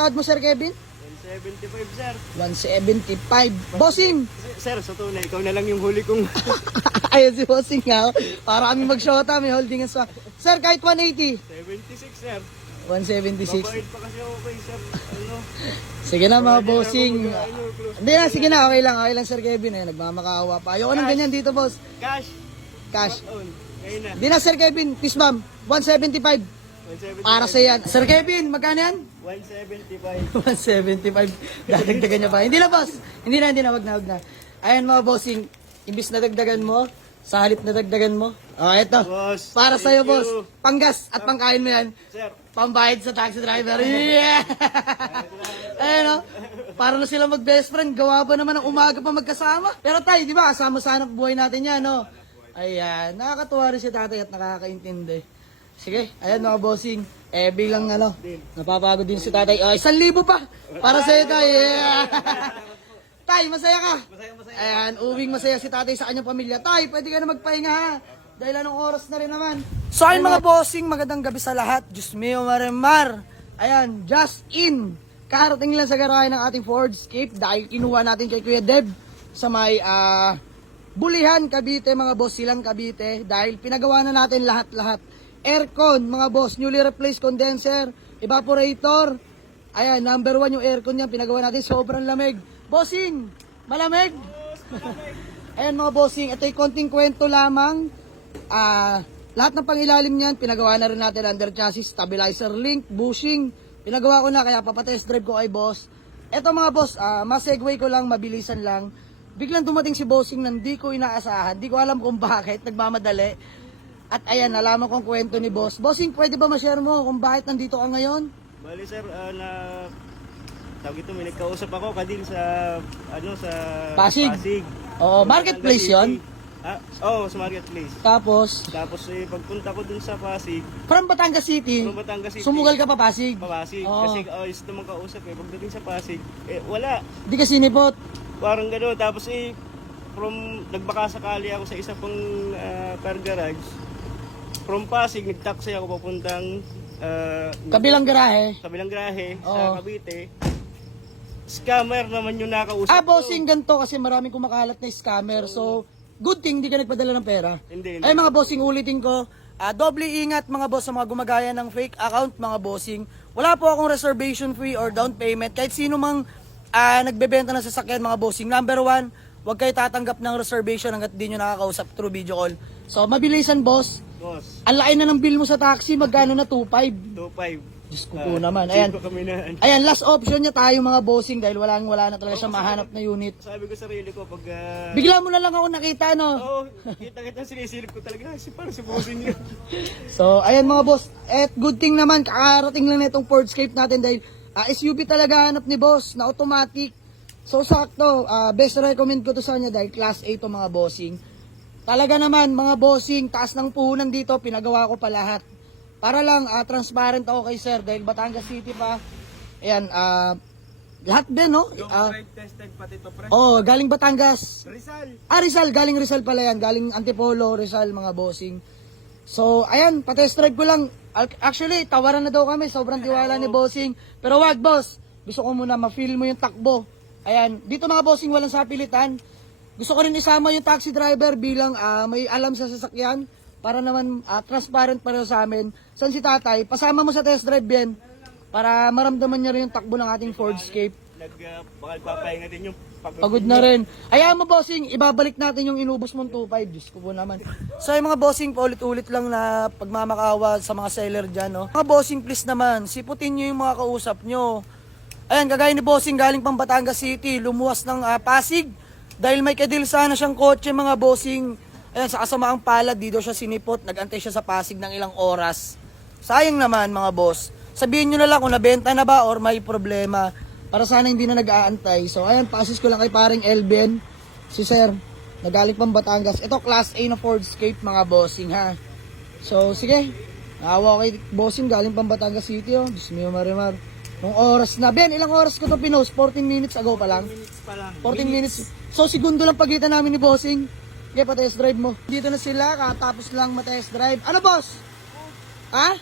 tawad mo, Sir Kevin? 175, sir. 175. Bossing! Sir, sa tunay, ikaw na lang yung huli kong... Ayun si Bossing nga. Para kami mag-shota, may holding us. Sir, kahit 180. 76, sir. 176. Mabait pa kasi ako kay sir. Ano? Sige na mga bossing. Hindi na, sige na. Okay lang, Sir Kevin. Eh. Nagmamakaawa pa. Ayoko nang ganyan dito, boss. Cash. Cash. On. Ngayon na. Hindi na, Sir Kevin. Peace bomb. 175. 175. Para sa yan. Sir Kevin, magkano yan? 175. 175. Dadagdagan niya pa. Hindi na, boss. Hindi na. Wag na. Ayan mga bossing. Imbis na dagdagan mo, sa halip na dagdagan mo. Oh, eto. Boss, Para sa'yo, thank boss. you. Panggas at pangkain mo yan. Sir. Pambayad sa taxi driver. Yeah! Ayun, no? Para na sila mag-best friend. Gawa ba naman ng umaga pa magkasama? Pero tayo, di ba? Kasama sana buhay natin yan, no? Ayan. Nakakatuwa rin si tatay at nakakaintindi. Sige, ayan mga bossing. Bilang napapagod din si tatay. 1,000 pa. Para sa'yo, tay. Yeah! Tay, masaya ka? Masaya. Ayan, uwing masaya si tatay sa kanyang pamilya. Tay, pwede ka na magpahinga, ha? Dahil anong oras na rin naman. So ayun mga bossing, magandang gabi sa lahat. Diyos mio, marimar. Ayan, just in. Karating lang sa garahe ng ating Ford Escape dahil kinuha natin kay Kuya Deb sa may Bulihan, Cavite, mga boss, silang Cavite. Dahil pinagawa na natin lahat-lahat. Aircon, mga boss, newly replaced condenser, evaporator. Ayan, number 1 yung aircon niya, pinagawa natin, sobrang lamig. Bossing, malamig. Ayan mga bossing, ito yung konting kwento lamang. Lahat ng pangilalim niyan, pinagawa na rin natin under chassis, stabilizer link, bushing. Pinagawa ko na, kaya papatest drive ko kay boss. Eto mga boss, ma-segue ko lang, mabilisan lang. Biglang dumating si bossing nang di ko inaasahan. Di ko alam kung bakit, nagmamadali. At ayan, nalaman ko ang kwento ni boss. Bossing, pwede ba ma-share mo kung bakit nandito ka ngayon? Bali sir, tawag ito, may nagkausap ako kadin sa, sa Pasig. Oo, marketplace yon. Oo, sa marketplace. Tapos, Pagpunta ko dun sa Pasig, from Batangas City, sumugal ka pa Pasig. Pasig. Oo. Kasi ayos naman kausap pagdating sa Pasig, wala. Di ka sinipot. Parang gano'n. Tapos nagbaka sakali ako sa isa pang car garage. From Pasig, nag-taxi ako papuntang Kabilang garahe. sa Oo. Cavite. Scammer naman yung nakausap Bossing, ganito kasi maraming kumakalat na scammer. So, good thing, hindi ka nagpadala ng pera. Hindi. Ay mga bossing, ulitin ko. Doble ingat mga boss sa mga gumagaya ng fake account mga bossing. Wala po akong reservation fee or down payment. Kahit sino mang nagbebenta ng sasakyan mga bossing. Number 1, huwag kayo tatanggap ng reservation hanggat di nyo nakakausap through video call. So, mabilisan boss. Boss, Ang laki na ng bill mo sa taxi, magkano na? 2.5. 2.5. Diyos ko po naman. Ayan. Kami na. Ayan, last option niya tayo mga bossing dahil wala na talaga siya mahanap na unit. Sabi ko sarili ko pag... Bigla mo na lang ako nakita, no? kita sinisilip ko talaga. Parang si bossing yun. So, ayan mga boss. At good thing naman, kakarating lang na itong Ford Escape natin dahil SUV talaga hanap ni boss na automatic. So, sakto. Best recommend ko to sa kanya dahil class A to mga bossing. Talaga naman, mga bossing, taas ng puhunan dito, pinagawa ko pa lahat. Para lang, transparent ako kay sir dahil Batangas City pa. Ayan, lahat din, no? Tested pati to, pre. Galing Batangas. Rizal. Rizal, galing Rizal pala yan. Galing Antipolo, Rizal, mga bossing. So, ayan, pa-test drive ko lang. Actually, tawaran na daw kami. Sobrang tiwala ni bossing. Pero wag, boss. Gusto ko muna ma-feel mo yung takbo. Ayan, dito mga bossing, walang sapilitan. Gusto ko rin isama yung taxi driver bilang may alam sa sasakyan. Para naman transparent pareho sa amin. San si tatay? Pasama mo sa test drive yan. Para maramdaman niya rin yung takbo ng ating Ford Escape. Baka papahinga din yung Pagod na rin. Ayaw mo bossing, ibabalik natin yung inubos mong 2.5. Diyos ko po naman. So yung mga bossing, paulit-ulit lang na pagmamakaawa sa mga seller dyan. No? Mga bossing, please naman, siputin nyo yung mga kausap nyo. Ayan, kagaya ni bossing, galing pang Batangas City, lumuwas ng Pasig. Dahil may kadil sana siyang kotse mga bossing. Ayan, sa kasamaang palad, dito siya sinipot. Nag-antay siya sa Pasig ng ilang oras. Sayang naman mga boss. Sabihin nyo na lang kung nabenta na ba or may problema. Para sana hindi na nag-aantay. So ayan, passes ko lang kay paring Elben. Si sir, nagaling pang Batangas. Ito class A na Ford Escape mga bossing ha. So sige, naawa kay bossing galing pang Batangas City oh. Diyos mio marimar. Nung oras na. Ben, ilang oras ko to pinost? 14 minutes ago pa lang. 14 minutes. So segundo lang pagitan namin ni bossing. Okay, pa-test drive mo. Dito na sila, katapos lang ma-test drive. Ano boss? Ha?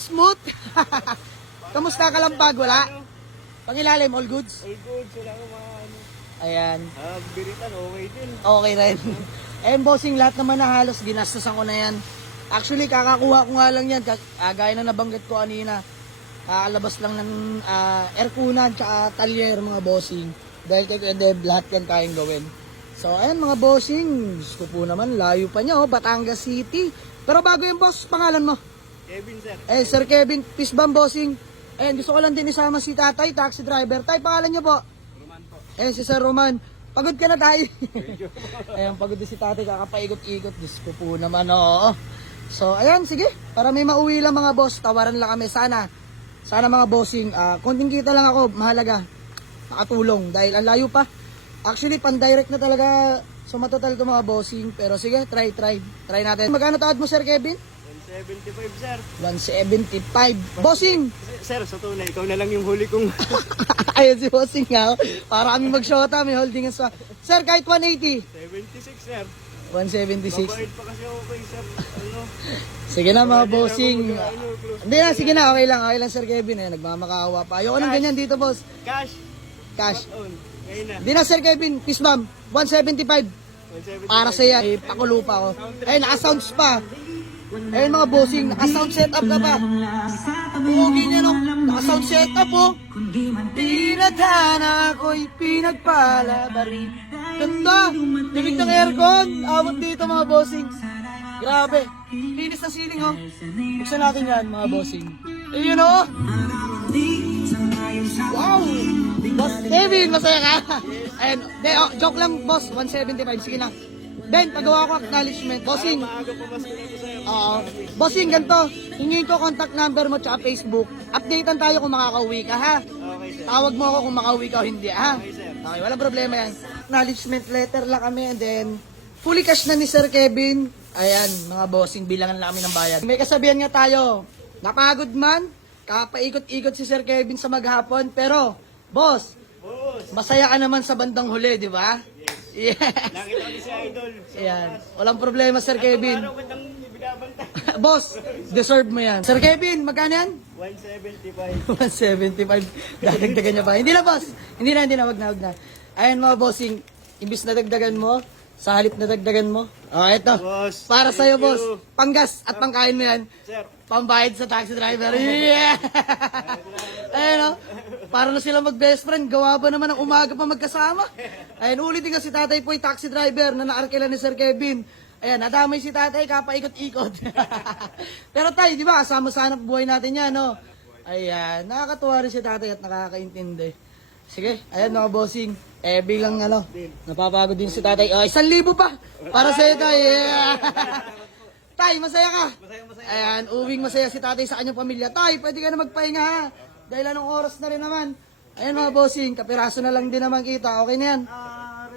Smooth? Kamusta Kalampag? Wala? Pangilalim, all goods? All good, wala ko mga ano. Ayan. Biritan, okay din. Okay rin. Eh, bossing, lahat naman na halos ginastusan ko na yan. Actually, kakakuha ko nga lang yan. Gaya na nabanggit ko kanina. Kakalabas lang ng aircunan tsaka talyer mga bossing. Dahil kay Deb, lahat yan kayang gawin. So, ayan mga bossing. Diyos ko po naman, layo pa niya, oh, Batangas City. Pero bago yung boss, pangalan mo? Kevin, sir. Eh, Sir Kevin, peace bomb bossing. Ayan, gusto ko lang din isama si tatay, taxi driver. Tay, pangalan niyo po? Roman po. Eh, si Sir Roman. Pagod ka na tayo. Ayan, pagod din si tatay, kakapaigot-igot. Diyos ko po naman, oo. So, ayan, sige. Para may mauwi lang mga boss, tawaran lang kami. Sana mga bossing, konting kita lang ako, mahalaga. Nakatulong, dahil ang layo pa. Actually, pan-direct na talaga sumatotal ko mga bossing. Pero sige, try natin. Magkano tawad mo, Sir Kevin? 175, sir. 175. Bossing! Sir, sa tunay, ikaw na lang yung huli kong... Ayun si bossing nga. Para kami mag-shota, may holding sa... Sir, kahit 180. 76, sir. 176. Mabait pa kasi ako kay sir. Ano? Sige na mga bossing. Close. Hindi na, sige na. Okay lang Sir Kevin. Eh. Nagmamakaawa pa. Ayoko nang ganyan dito, boss. Cash. Cash. On. Ngayon na. Hindi na, Sir Kevin. Peace bomb. 175. 175. Para sa yan. Eh, pakulo pa ako. Ay, naka-sounds pa. Ayun mga bossing, naka-sound setup ka pa. Pugi niya no, naka-sound setup oh. Pinadhana ako'y pinagpalabarin. Ganda, limig ng aircon. Awat dito mga bossing. Grabe, linis na ceiling oh. Buksan natin yan mga bossing. Ayun oh. Wow! Boss Kevin, masaya ka? Ayun, joke lang boss, 175, sige na. Then, pagawa ko acknowledgement. Bossing. Maaga pa mas ko sa'yo. Oo. Bossing, ganito. Hingin ko contact number mo tsaka Facebook. Updatean tayo kung makakauwi ka, ha? Okay, sir. Tawag mo ako kung makauwi ka o hindi, ha? Okay, sir. Okay, walang problema yan. Acknowledgement letter lang kami and then fully cash na ni Sir Kevin. Ayan, mga bossing, bilangan lang kami ng bayad. May kasabihan nga tayo. Napagod man, kapaikot-ikot si Sir Kevin sa maghapon. Pero, boss, masaya ka naman sa bandang huli, di ba? Yes. Nakita ko si Idol. Ayan. Walang problema, Sir Kevin. Araw bandang binabanta. Boss, deserve mo yan. Sir Kevin, magkano yan? 175. 175. Dadagdagan niya pa. Hindi na, boss. Hindi na. Wag na. Ayan mga bossing, imbis na dagdagan mo, sa halip na dagdagan mo. Oh, eto. Boss, Para sa'yo, thank boss. you. Panggas at pangkain mo yan. Sir, Pambayad sa taxi driver. Yeah! Ayun o. Para na sila mag-best friend. Gawa ba naman ang umaga pa magkasama? Ayun, ulitin nga si tatay po yung taxi driver na naarkila ni Sir Kevin. Ayan, nadamay si tatay, kapaikot-ikot. Pero tayo, di ba, kasama sana buhay natin yan, no? Ayan, nakakatuwa rin si tatay at nakakaintindi. Sige, ayan mga bossing. Eh, bilang napapagod din si tatay. 1,000 pa! Para sa'yo tayo. Yeah! Tay, masaya ka? Masaya. Ayan, uwing masaya si tatay sa kanyang pamilya. Tay, pwede ka na magpahinga ha. Dahil anong oras na rin naman. Ayan mga bossing, kapiraso na lang din naman kita. Okay na yan.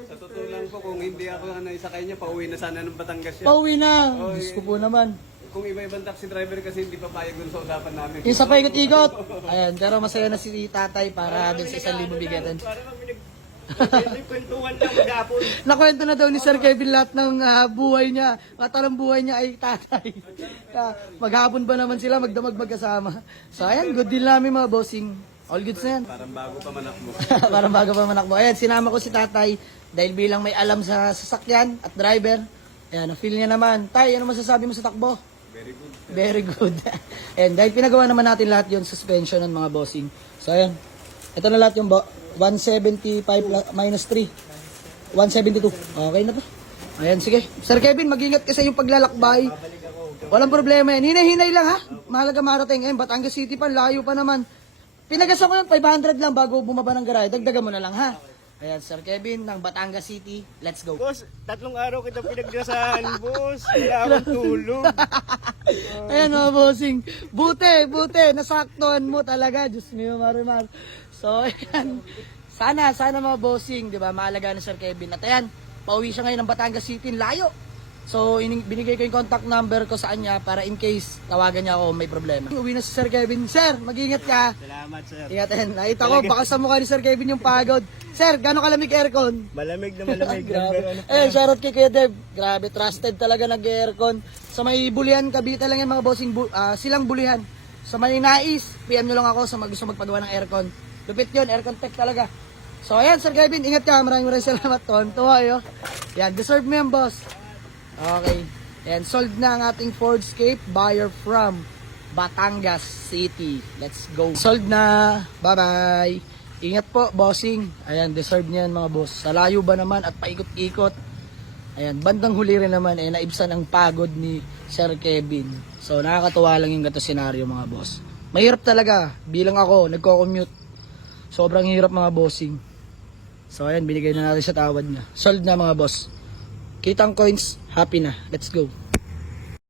Sa totoo lang po, kung hindi ako isakay niya, pauwi na sana ng Batangas siya. Pauwi na. Diyos ko po naman. Kung iba-ibang taxi driver kasi hindi papayag dun sa usapan namin. Yung sa paikot-ikot. Ayan, pero masaya na si tatay para dun sa 1,000 bigatan. para kami nagkwentuhan lang maghapon. Nakwento na daw ni Sir Kevin lahat ng buhay niya. Matalang buhay niya ay tatay. Maghapon ba naman sila magdamag magkasama. So ayan, good deal namin mga bossing. All goods na yan. Parang bago pa manak mo. Parang bago pa manakbo. Ayan, sinama ko si tatay dahil bilang may alam sa sasakyan at driver. Ayan, na-feel niya naman. Tay, ano masasabi mo sa takbo? Very good. Very good. And dahil pinagawa naman natin lahat yung suspension ng mga bossing. So ayan, ito na lahat yung 175 minus 3. 172. Okay na to. Ayan, sige. Sir Kevin, mag-ingat ka sa iyong paglalakbay. Walang problema yan. Hinay-hinay lang ha. Mahalaga marating. Ayun, Batangas City pa, layo pa naman. Pinagasan ko yung 500 lang bago bumaba ng garahe. Dagdagan mo na lang ha. Ayan, Sir Kevin ng Batangas City. Let's go. Boss, 3 araw kita pinagdasahan, boss. Wala akong tulog. Ayan mga bossing. Buti. Nasaktuhan mo talaga. Diyos mio, Marimar. So, ayan. Sana mga bossing, di ba? Mahalaga ni Sir Kevin. At ayan, pauwi siya ngayon ng Batangas City. Layo. So, binigay ko yung contact number ko sa kanya para in case tawagan niya ako may problema. Uwi na si Sir Kevin. Sir, mag-ingat ka. Salamat, sir. Ingat. Nakita ko, baka sa mukha ni Sir Kevin yung pagod. Sir, gano'ng kalamig aircon? Malamig na malamig. Grabe. Shoutout kay Kuya Deb. Grabe, trusted talaga nag-aircon. Sa may Bulihan, Cavite lang yan mga bossing. Silang Bulihan. Sa may nais, PM nyo lang ako sa gusto magpagawa ng aircon. Lupit yun, aircon tech talaga. So ayan, Sir Kevin, ingat ka. Maraming salamat. Tuwa yo. Yan, deserve mo yan, boss. Okay. Yan, sold na ang ating Fordscape buyer from Batangas City. Let's go. Sold na. Bye-bye. Ingat po, bossing. Ayan, deserve niyan mga boss. Sa layo ba naman at paikot-ikot. Ayan, bandang huli rin naman naibsan ang pagod ni Sir Kevin. So nakakatuwa lang yung gato senaryo mga boss. Mahirap talaga. Bilang ako, nagko-commute. Sobrang hirap mga bossing. So ayan, binigay na natin sa tawad niya. Sold na mga boss. Kitang coins, happy na. Let's go.